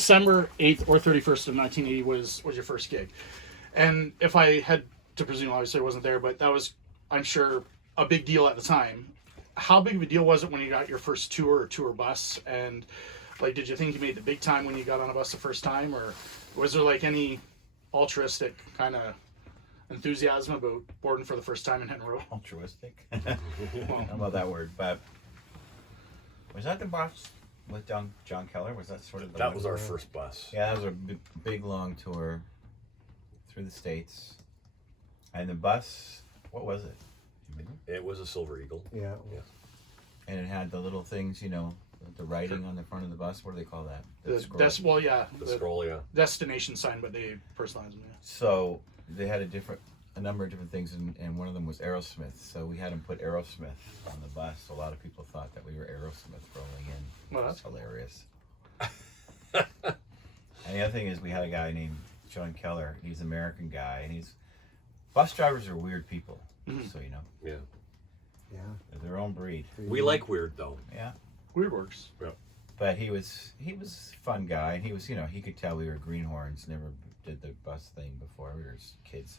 December 8th or 31st of 1980 was your first gig. And if I had to presume, obviously I wasn't there, but that was, I'm sure, a big deal at the time. How big of a deal was it when you got your first tour or tour bus? And like, did you think you made the big time when you got on a bus the first time? Or was there like any altruistic kind of enthusiasm about boarding for the first time and hitting the road? Altruistic? I don't know about that word, but was that the bus with John Keller? Was that sort of the That was our first bus. Yeah, that was a big long tour through the States. And the bus, what was it? It was a Silver Eagle. Yeah. And it had the little things, you know, the writing on the front of the bus. What do they call that? The scroll. The scroll, yeah. Destination sign, but they personalized them. Yeah. So they had a number of different things, and one of them was Aerosmith. So we had them put Aerosmith on the bus. A lot of people thought that we were Aerosmith rolling in. Well, that's hilarious. And the other thing is we had a guy named John Keller. He's an American guy, and bus drivers are weird people, so you know. Yeah. Yeah. They're their own breed. We like weird though. Yeah. Weird works. Yeah. But he was a fun guy, and he was, you know, he could tell we were greenhorns, never did the bus thing before. We were kids.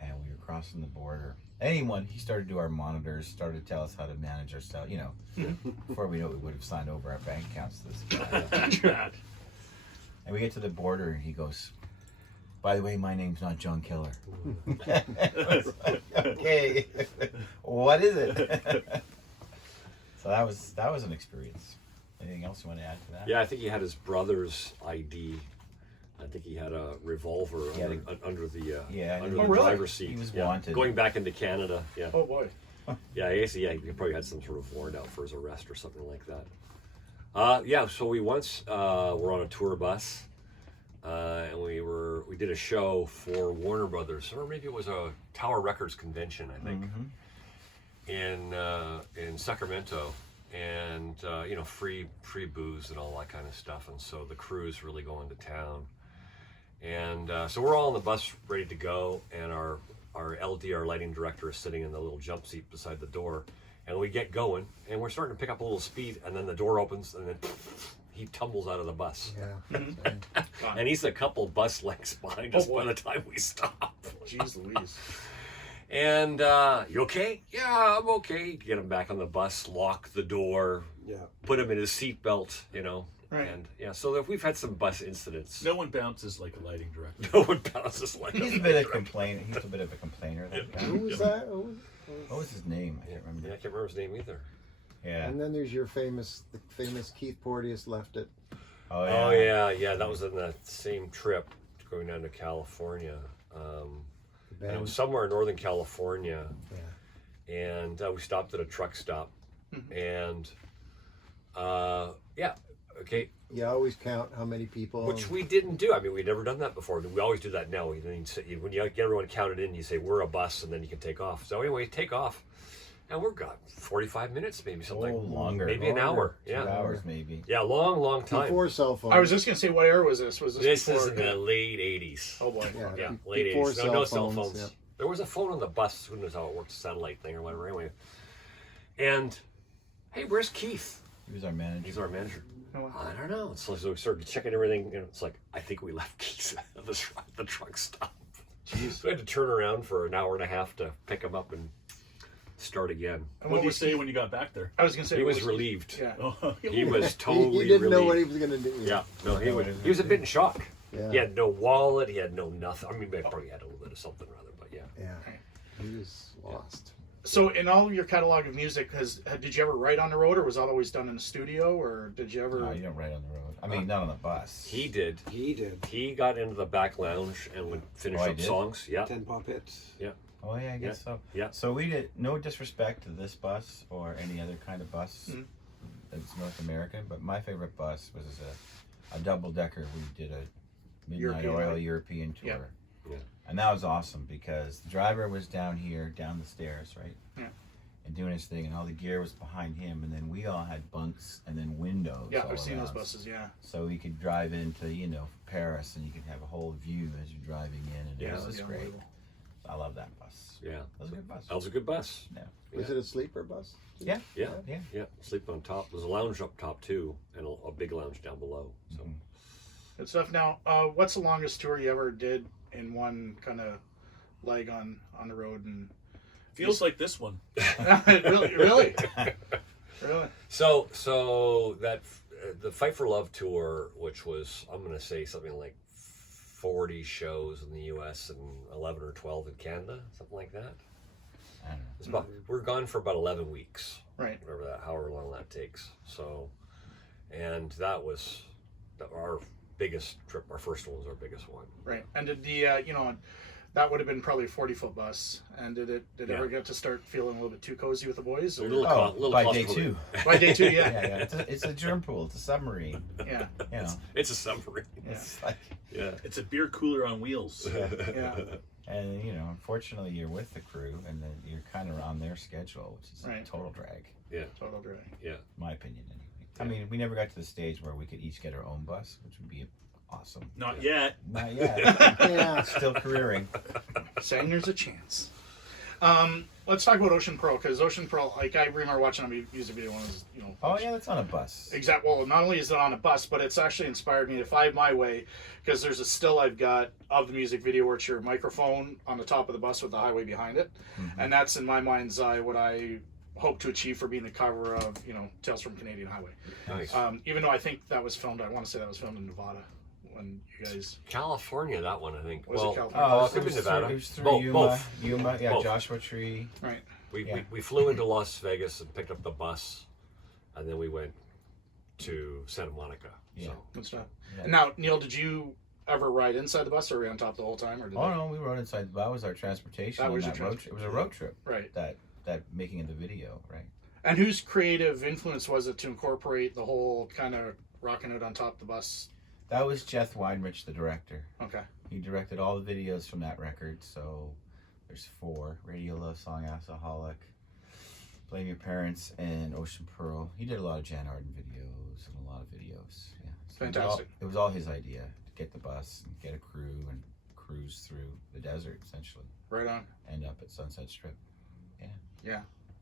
And we were crossing the border. He started to do our monitors, started to tell us how to manage ourselves, you know. Before we knew it, we would have signed over our bank accounts to this guy. And we get to the border, and he goes, "By the way, my name's not John Keller." Okay, what is it? So that was an experience. Anything else you want to add to that? Yeah, I think he had his brother's ID. I think he had a revolver under the driver's seat. He was wanted. Going back into Canada. Yeah. Oh boy. Yeah, I guess, he probably had some sort of warrant out for his arrest or something like that. Yeah, so we once were on a tour bus, and we did a show for Warner Brothers, or maybe it was a Tower Records convention, I think, in Sacramento, and you know, free booze and all that kind of stuff, and so the crew's really going to town, and so we're all on the bus ready to go, and our LD, our lighting director, is sitting in the little jump seat beside the door. And we get going, and we're starting to pick up a little speed, and then the door opens, and then he tumbles out of the bus. Yeah. And he's a couple bus lengths behind us by the time we stop. Jeez Louise. And, you okay? Yeah, I'm okay. Get him back on the bus, lock the door, put him in his seatbelt, you know. Right. And, yeah, so we've had some bus incidents. No one bounces like a lighting director. No one bounces like He's a bit of a complainer. He's a bit of a complainer. That guy. Who was that? What was his name? I can't remember. Yeah, I can't remember his name either. Yeah. And then there's the famous Keith Porteous left it. Oh yeah. Oh yeah. That was in that same trip going down to California. And it was somewhere in Northern California. Yeah. And we stopped at a truck stop, and okay. You always count how many people. Which we didn't do. I mean, we'd never done that before. We always do that now. When you get everyone counted in, you say, "We're a bus," and then you can take off. So anyway, take off. And we're got 45 minutes, maybe something. Longer. Maybe an hour. 2 hours, maybe. Yeah, long time. Before cell phones. I was just gonna say, what era was this? Was This before, is in the late 80s. Oh boy. Yeah, late before 80s. No cell phones, phones. yeah. There was a phone on the bus. Who knows how it worked, a satellite thing or whatever. Anyway. And, hey, where's Keith? He was our manager. He's our manager. Oh, I don't know. So we started checking everything, and it's like, I think we left Keith at the truck stop. Jeez. So we had to turn around for an hour and a half to pick him up and start again. And What did you say when you got back there? I was gonna say He was relieved. Yeah. Oh, He was totally he didn't know relieved. what he was going to do. Yeah, no, he was a bit in shock. Yeah. He had no wallet. He had no nothing. I mean, he probably had a little bit of something rather, but yeah. Yeah. He was lost. So in all of your catalog of music, did you ever write on the road, or was that always done in the studio, or did you ever? No, you don't ride on the road. I mean, not on the bus. He did. He did. He got into the back lounge and would finish Oh, I up did? songs. Yeah. 10 pop hits. Yeah. Oh yeah, I guess so. Yeah. So we did no disrespect to this bus or any other kind of bus that's North American, but my favorite bus was a double decker. We did a Midnight Oil European tour. Yeah. Yeah. And that was awesome because the driver was down here, down the stairs, right? Yeah. And doing his thing, and all the gear was behind him, and then we all had bunks and then windows. Yeah, all I've seen those around. buses. Yeah. So we could drive into, Paris, and you could have a whole view as you're driving in, and it was just great. unbelievable. I love that bus. Yeah. That was a good bus. That was a good bus. Yeah. Was it a sleeper bus? Yeah. Yeah. Yeah. Yeah. Sleep on top. There's a lounge up top too, and a big lounge down below. So. Mhm. Good stuff. Now, what's the longest tour you ever did in one kind of leg on the road? And Feels like this one. really. So that the Fight for Love tour, which was, I'm going to say something like 40 shows in the U.S. and 11 or 12 in Canada, something like that. I don't know. It's about, we're gone for about 11 weeks, Right. whatever that, however long that takes. So, and that was our biggest trip. Our first one was our biggest one. Right. And did the that would have been probably a 40-foot bus. And did it ever get to start feeling a little bit too cozy with the boys? A Or? little, little by day claustrophobic. 2. By day 2, Yeah, yeah. yeah. It's a germ pool. It's a submarine. Yeah. You know, It's a submarine. it's like, Yeah. It's a beer cooler on wheels. Yeah. and unfortunately, you're with the crew, and then you're kind of on their schedule, which is Right. a total drag, Total drag. Yeah. my opinion. Anyway. I mean, we never got to the stage where we could each get our own bus, which would be awesome. Not yet. Not yet. Yeah. Still careering. Saying there's a chance. Let's talk about Ocean Pearl, because Ocean Pearl, like I remember watching a music video when I was, Oh yeah, that's on a bus. Well, not only is it on a bus, but it's actually inspired me to find my way, because there's a still I've got of the music video where it's your microphone on the top of the bus with the highway behind it, and that's in my mind's eye what I hope to achieve for being the cover of Tales from Canadian Highway. Nice. Even though I think that was filmed, I want to say that was filmed in Nevada when you guys. California, that one, I think. Was it well, California? well, Oh, it could be Nevada. It was through Both, Yuma. both. Yuma, yeah, Both. Joshua Tree. Right. We flew into Las Vegas and picked up the bus, and then we went to Santa Monica. Yeah. So. Good stuff. Yeah. And now, Neil, did you ever ride inside the bus, or were you on top the whole time, or did Oh they- no, we rode inside. That was our transportation. That on was your road trip. It was a road trip. Right. That making of the video, right? And whose creative influence was it to incorporate the whole kind of rocking it on top of the bus? That was Jeff Weinrich, the director. Okay. He directed all the videos from that record. So there's 4: Radio Love Song, Alcoholic, Blame Your Parents, and Ocean Pearl. He did a lot of Jan Arden videos and a lot of videos. Yeah. So Fantastic. It was all his idea to get the bus and get a crew and cruise through the desert, essentially. Right on. End up at Sunset Strip. Yeah.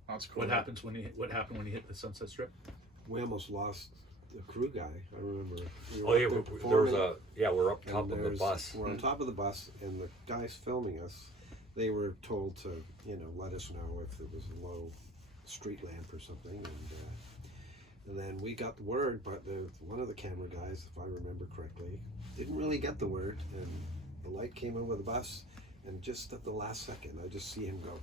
That's cool. What happened when you hit the Sunset Strip? We almost lost the crew guy. I remember. We were Oh yeah, up there there was performing, we're up and top of the there's- bus. We're on top of the bus, and the guys filming us, they were told to, let us know if there was a low street lamp or something, and then we got the word, but one of the camera guys, if I remember correctly, didn't really get the word, and the light came over the bus, and just at the last second, I just see him go,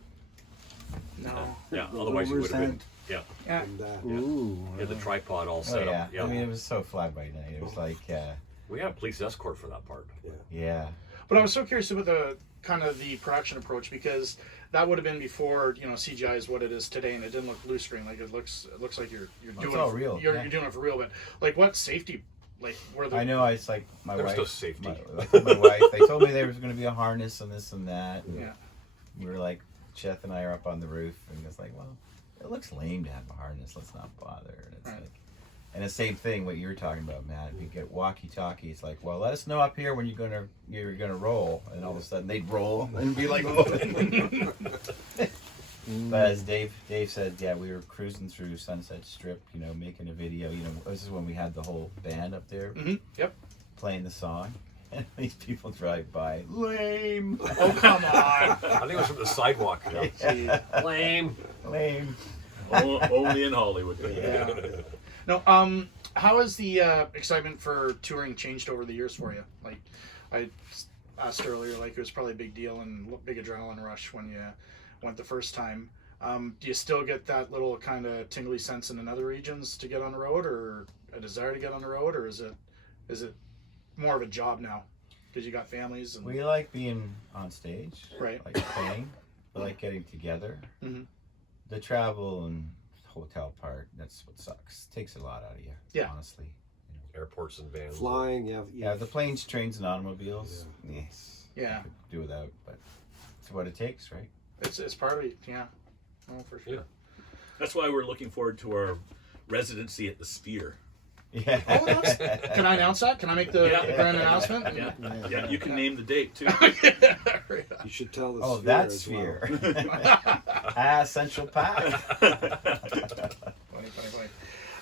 No. Yeah, The otherwise you would have been. lumber's Yeah, and that. Ooh. yeah, the tripod all Oh set yeah. up. Yeah, I mean, it was so fly by night. It was like, we had a police escort for that part. yeah. But I was so curious about the kind of the production approach, because that would have been before CGI is what it is today, and it didn't look blue screen. Like it looks like you're Well, doing it's all it, real, You're yeah. doing it for real. But like, what safety? Like, where the I know. It's like my There was wife. no safety. My wife. They told me there was going to be a harness and this and that. And Yeah. we were like, Jeff and I are up on the roof, and it's like, well, it looks lame to have a harness. Let's not bother. And it's Right. like, and the same thing what you were talking about, Matt. If you get walkie-talkie, it's like, well, let us know up here when you're gonna roll, and all of a sudden they'd roll and be like, oh. But as Dave said, yeah, we were cruising through Sunset Strip, making a video. This is when we had the whole band up there Yep. playing the song, and these people drive by, lame, Oh, come on. I think it was from the sidewalk. yeah. Lame. lame. Only in Hollywood. Yeah. No. How has the excitement for touring changed over the years for you? Like, I asked earlier, like it was probably a big deal and big adrenaline rush when you went the first time. Do you still get that little kind of tingly sense in other regions to get on the road, or a desire to get on the road, or is it more of a job now because you got families and We like being on stage, right? like playing, we like getting together. Mhm. The travel and hotel part, that's what sucks. Takes a lot out of you, Yeah. honestly. Airports and vans. Flying, Yeah, the planes, trains, and automobiles, yes, Yeah. I could do without, but it's what it takes, right? It's part of it. Yeah. Oh, for sure. Yeah. That's why we're looking forward to our residency at the Sphere. Yeah. Oh, that's, can I announce that? Can I make the grand announcement? Yeah. Yeah, you can name the date too. You should tell the Oh, sphere that as sphere. well. Central Park.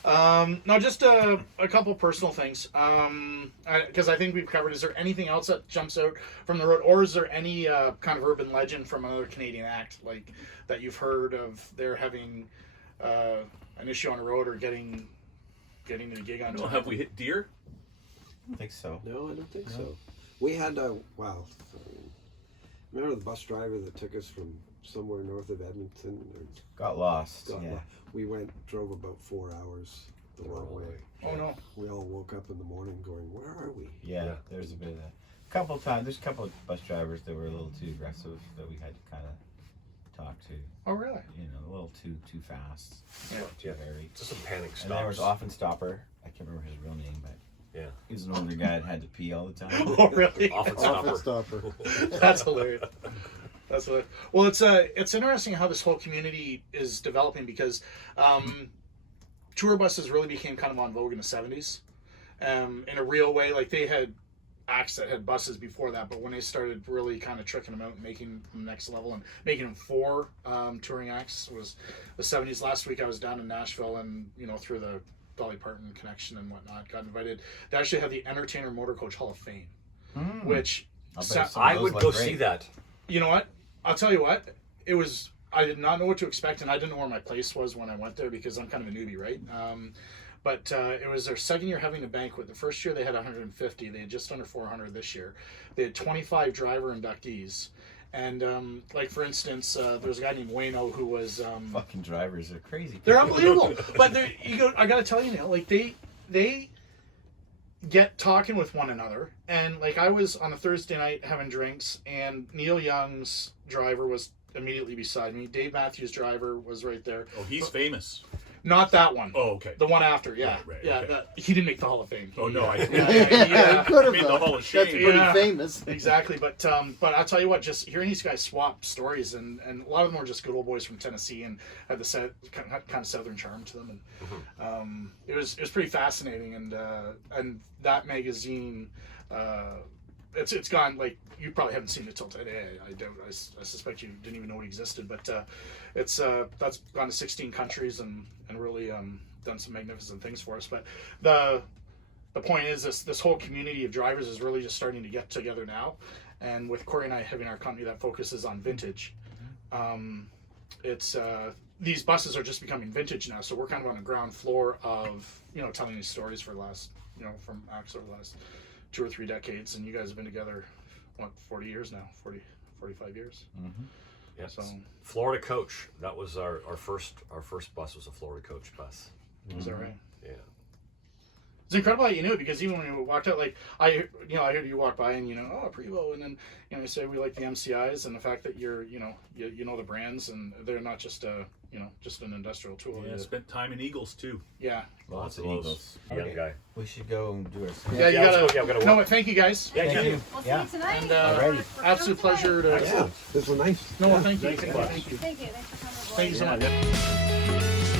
Funny. No, just a couple personal things. Because I think we've covered. Is there anything else that jumps out from the road, or is there any kind of urban legend from another Canadian act, like that you've heard of? They're having an issue on the road or getting the gig on. Well, have we hit deer? I don't think so. No, I don't think so. We had remember the bus driver that took us from somewhere north of Edmonton? Got lost. Got yeah. lo- We drove about 4 hours the wrong way. Oh no. We all woke up in the morning going, "Where are we?" Yeah, there's a bit of that. Couple times, there's a couple of bus drivers that were a little too aggressive that we had to kind of talk to. Oh really? You know, a little too fast. Yeah. Too very. Just some panic And there was stops. Often Stopper. I can't remember his real name, but Yeah. he was an older guy that had to pee all the time. Oh really? Often Often stopper. stopper. That's hilarious. That's hilarious. Well, it's interesting how this whole community is developing because tour buses really became kind of on vogue in the 70s in a real way. Like they had acts that had buses before that, but when they started really kind of tricking them out and making them next level and making them for touring acts was the 70s. Last week I was down in Nashville and, you know, through the Dolly Parton connection and whatnot, got invited. They actually have the Entertainer Motor Coach Hall of Fame, which I'll bet sa- some of I those would look go great. see that. you know what? I'll tell you what. It was. I did not know what to expect, and I didn't know where my place was when I went there because I'm kind of a newbie, right? But it was their second year having a banquet. The first year they had 150. They had just under 400 this year. They had 25 driver inductees, and like for instance, there was a guy named Wayno who was. Fucking drivers are crazy. They're unbelievable, but I gotta tell you, Neil, like they get talking with one another, and like I was on a Thursday night having drinks, and Neil Young's driver was immediately beside me. Dave Matthews' driver was right there. Oh, he's famous. Not that one. Oh, okay. The one after, yeah, Right, yeah. okay. He didn't make the Hall of Fame. Oh no, I Yeah. Could have made the Hall of Shame. That's pretty Yeah. famous. Exactly, but I'll tell you what, just hearing these guys swap stories, and a lot of them were just good old boys from Tennessee and had the kind of southern charm to them, and it was pretty fascinating, and that magazine, it's gone, like you probably haven't seen it till today. I doubt. I suspect you didn't even know it existed, but it's that's gone to 16 countries and really done some magnificent things for us. But the point is this whole community of drivers is really just starting to get together now, and with Corey and I having our company that focuses on vintage, it's these buses are just becoming vintage now, so we're kind of on the ground floor of, you know, telling these stories for the last, you know, from acts over the last 2 or 3 decades, and you guys have been together, what, 40 years now, 45 years. Yes. So Florida Coach. That was our first bus was a Florida Coach bus. is that right? Yeah. It's incredible how you knew it, because even when we walked out, like I heard you walk by and, you know, oh, Prevo, and then, you know, you say we like the MCIs, and the fact that you're, you know, you know the brands, and they're not just just an industrial tool. Yeah, spent time in Eagles too. Yeah. Lots of those. Eagles. Young Okay. guy. We should go and do our Yeah, you let's gotta. go. Yeah, we gotta No, work. thank you guys. Yeah, Thank you. We'll see Yeah. you tonight. And Alrighty. absolute pleasure to. Yeah, this was nice. No, thank you. Thanks a bunch. Thank you. Thank you. Thanks for coming aboard. Thank you so Yeah. much.